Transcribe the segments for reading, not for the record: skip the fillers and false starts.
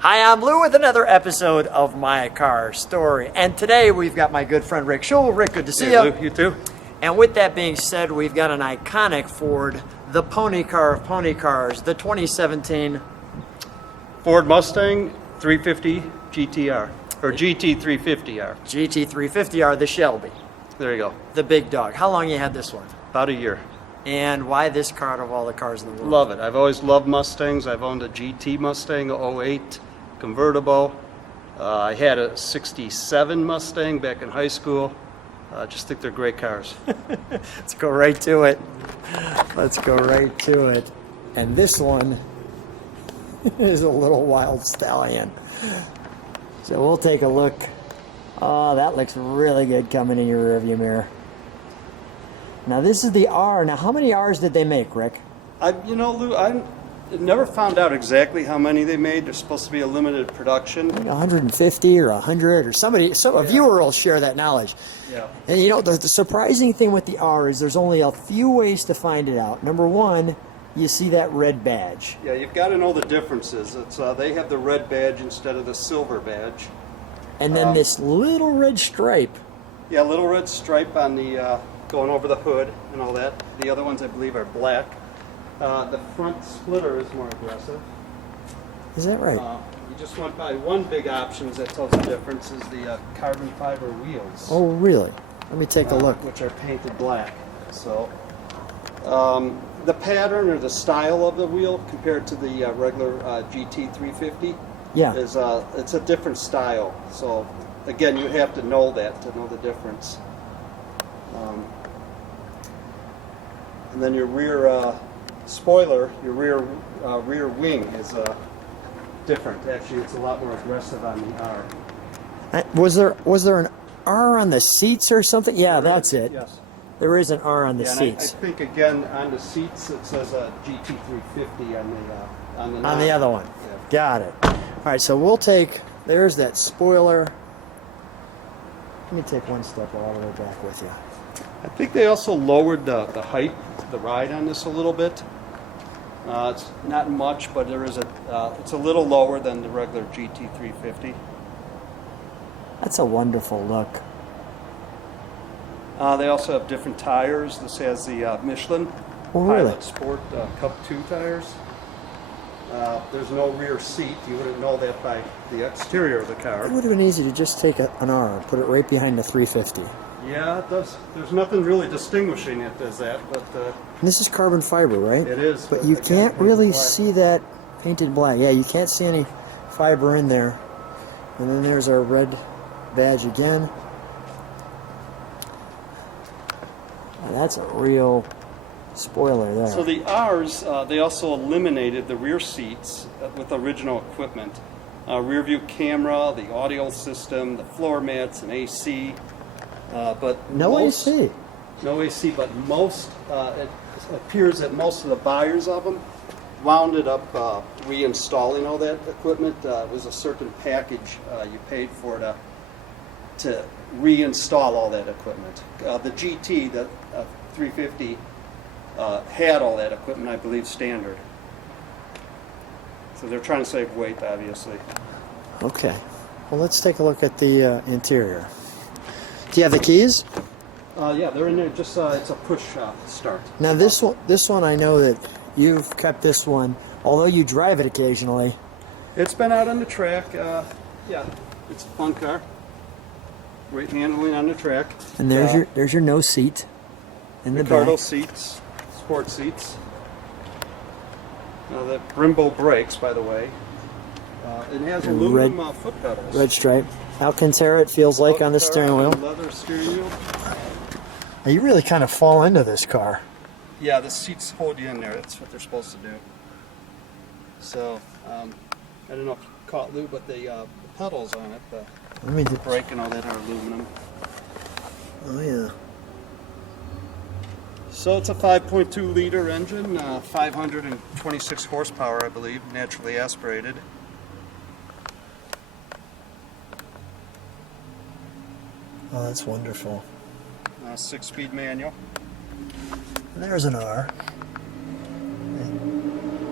Hi, I'm Lou with another episode of My Car Story. And today we've got my good friend Rick Schuld. Rick, good to see you. Lou, you too. And with that being said, we've got an iconic Ford, the pony car of pony cars, the 2017 Ford Mustang 350 GTR, or GT350R. GT350R, the Shelby, There you go. the big dog. How long you had this one? About a year. And why this car out of all the cars in the world? Love it. I've always loved Mustangs. I've owned a GT Mustang, 08 convertible. I had a 67 Mustang back in high school. I just think they're great cars. Let's go right to it. Let's go right to it. And this one is a little wild stallion. So we'll take a look. Oh, that looks really good coming in your rearview mirror. Now this is the R. Now how many R's did they make, Rick? Lou, I never found out exactly how many they made. There's supposed to be a limited production. Like 150 or 100 or somebody. So a viewer will share that knowledge. Yeah. And you know, the surprising thing with the R is there's only a few ways to find it out. Number one, you see that red badge. Yeah, you've got to know the differences. It's they have the red badge instead of the silver badge. And then this little red stripe. Yeah, little red stripe on the going over the hood and all that. The other ones, I believe, are black. The front splitter is more aggressive. Is that right? You just went by one big option that tells the difference is the carbon fiber wheels. Oh, really? Let me take a look. Which are painted black. So the pattern or the style of the wheel compared to the regular GT350 is it's a different style. So again, you have to know that to know the difference. And then your rear spoiler, your rear wing is different. Actually, it's a lot more aggressive on the R. Was there an R on the seats or something? Yeah, that's it. Yes. There is an R on the seats. I think again on the seats it says GT350 on the other one. Yeah. Got it. All right, so we'll take. There's that spoiler. Let me take one step all the way back with you. I think they also lowered the height, the ride on this a little bit. It's not much, but there is it's a little lower than the regular GT350. That's a wonderful look. They also have different tires. This has the Michelin Pilot Sport Cup 2 tires. There's no rear seat. You wouldn't know that by the exterior of the car. It would have been easy to just take an R and put it right behind the 350. Yeah, it does. There's nothing really distinguishing it as that, but And this is carbon fiber, right? it is. But you can't really see that painted black. Yeah, you can't see any fiber in there. And then there's our red badge again. Now that's a real spoiler there. So the R's, they also eliminated the rear seats with original equipment. Rear view camera, the audio system, the floor mats, and AC. But no AC. No AC, but most, it appears that most of the buyers of them wound up reinstalling all that equipment. It was a certain package you paid for to reinstall all that equipment. The GT, the 350, had all that equipment, I believe, standard. So they're trying to save weight, obviously. Okay. Well, let's take a look at the interior. Do you have the keys? Yeah, they're in there. Just it's a push start. Now this one, I know that you've kept this one, although you drive it occasionally. It's been out on the track. Yeah, it's a fun car. Great handling on the track. And there's your no seat in the Ricardo back. seats, sport seats. The Brembo brakes, by the way. It has aluminum foot pedals. Red stripe. Alcantara, it feels like on the steering wheel. Leather steering wheel. Now, you really kind of fall into this car. Yeah, the seats hold you in there. That's what they're supposed to do. So, I don't know if you caught, Lou, but the pedals on it, the brake and all that are aluminum. Oh, yeah. So it's a 5.2 liter engine, 526 horsepower, I believe, naturally aspirated. Oh, that's wonderful. 6-speed manual. And there's an R.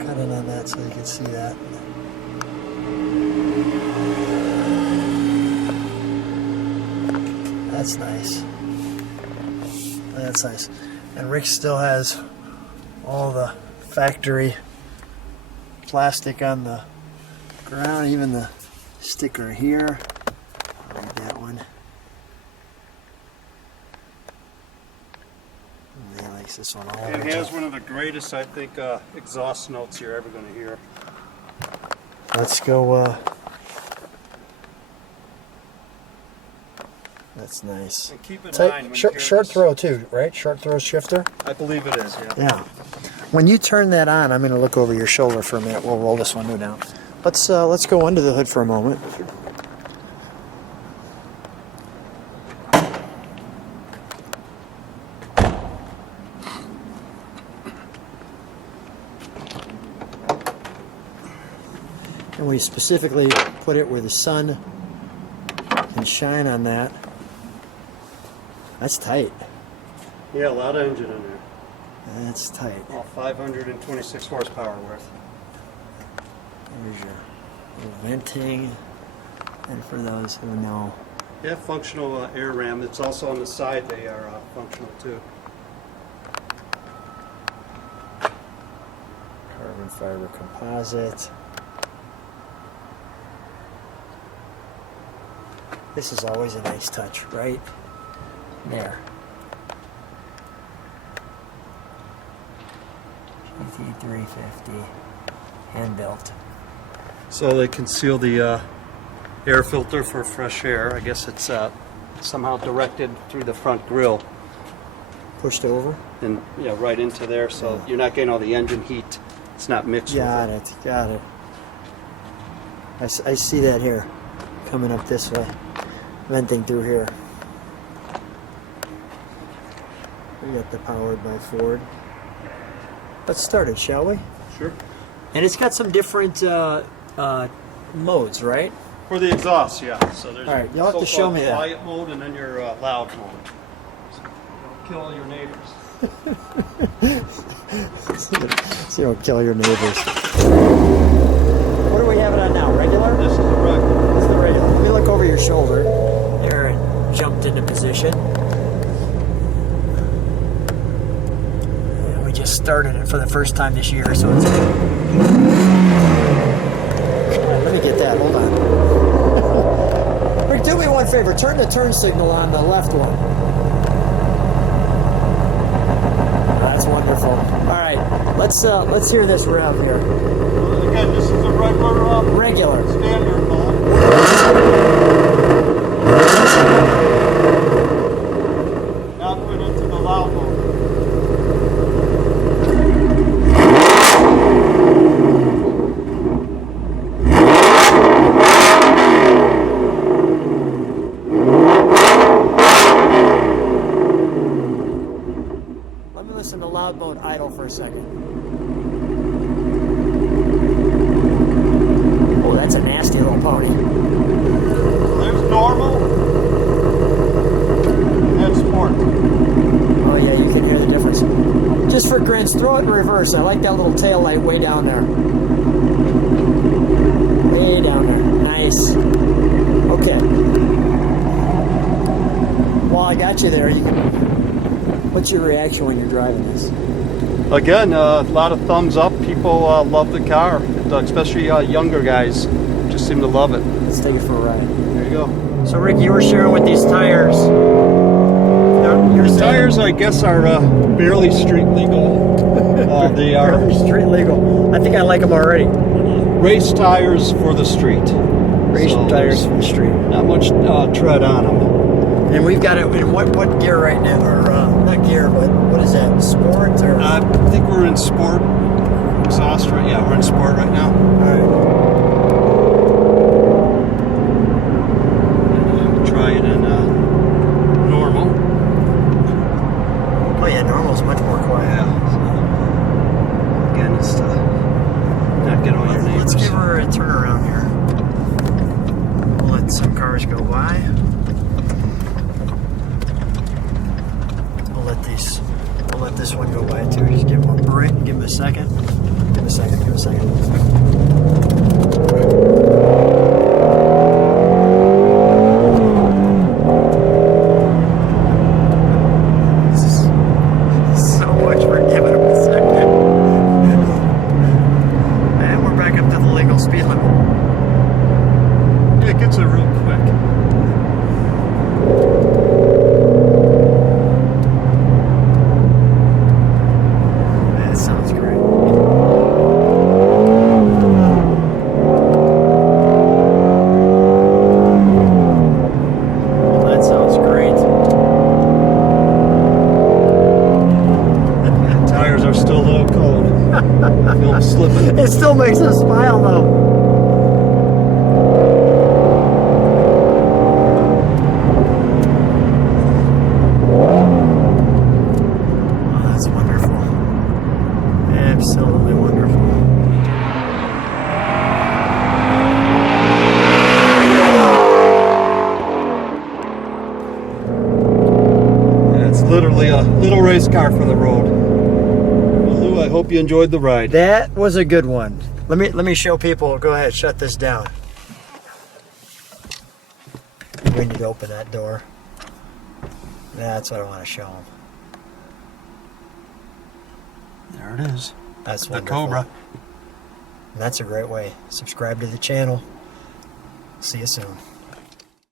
Cut in on that so you can see that. That's nice. That's nice. And Rick still has all the factory plastic on the ground, even the sticker here. I like that one. And he likes this one all. It has one of the greatest, I think, exhaust notes you're ever going to hear. Let's go. That's nice. And keep in mind, when you hear short this- throw too, right? Short throw shifter. I believe it is, yeah. Yeah. When you turn that on, I'm going to look over your shoulder for a minute. We'll roll this window down. Let's go under the hood for a moment. And we specifically put it where the sun can shine on that. That's tight. Yeah, a lot of engine in there. That's tight. All 526 horsepower worth. There's your little venting. And for those who know, Yeah, functional air ram. It's also on the side. They are functional too. carbon fiber composite. This is always a nice touch, right? There. GT350, hand built. So they conceal the air filter for fresh air. I guess it's somehow directed through the front grille Pushed over? and right into there, so you're not getting all the engine heat. It's not mixed Got with it, got it. I see that here, coming up this way, venting through here. We got the powered by Ford. Let's start it, shall we? Sure. And it's got some different modes, right? For the exhaust, yeah. So there's All right, you'll have to show so-called me that. quiet mode and then your loud mode. So you don't kill all your neighbors. So you don't kill your neighbors. What do we have it on now? Regular? This is the regular. This is the regular. Let me look over your shoulder. There, it jumped into position. And we just started it for the first time this year, so it's... All right, let me get that. Hold on. Rick, do me one favor. Turn the turn signal on the left one. That's wonderful. All right, let's hear this rev here. Again, this is a regular Regular. standard mode. Now put into the loud mode. Let me listen to loud mode idle for a second. Oh, that's a nasty little pony. There's normal and sport. Oh yeah, you can hear the difference. Just for grins, throw it in reverse. I like that little tail light way down there. Way down there. Nice. Okay. While I got you there, you can... What's your reaction when you're driving this? Again, a lot of thumbs up. People love the car, especially younger guys. Just seem to love it. Let's take it for a ride. There you go. So Rick, you were sharing with these tires. The tires, I guess, are barely street legal. They are street legal. I think I like them already. race tires for the street. Race tires for the street. Not much tread on them. And we've got it in what gear right now? Or not gear, but what is that? Sport or? I think we're in sport. Exhaust right? Yeah, we're in sport right now. All right. We'll try it in normal. Oh yeah, normal's much more quiet. Yeah. So, again, it's to not get on your neighbors. Let's give her a turnaround here. We'll let some cars go by. We'll let this one go by too. Just give him a break. Give him a second. Give him a second. Give him a second. it gets there real quick. That sounds great. Well, that sounds great. Tires are still a little cold. Feel them slipping. It still makes us smile though. Oh, that's wonderful. Absolutely wonderful. And it's literally a little race car for the road. Well, Lou, I hope you enjoyed the ride. That was a good one. Let me show people. Go ahead, shut this down. We need to open that door. That's what I want to show them. There it is. That's The wonderful. Cobra. And that's a great way. Subscribe to the channel. See you soon.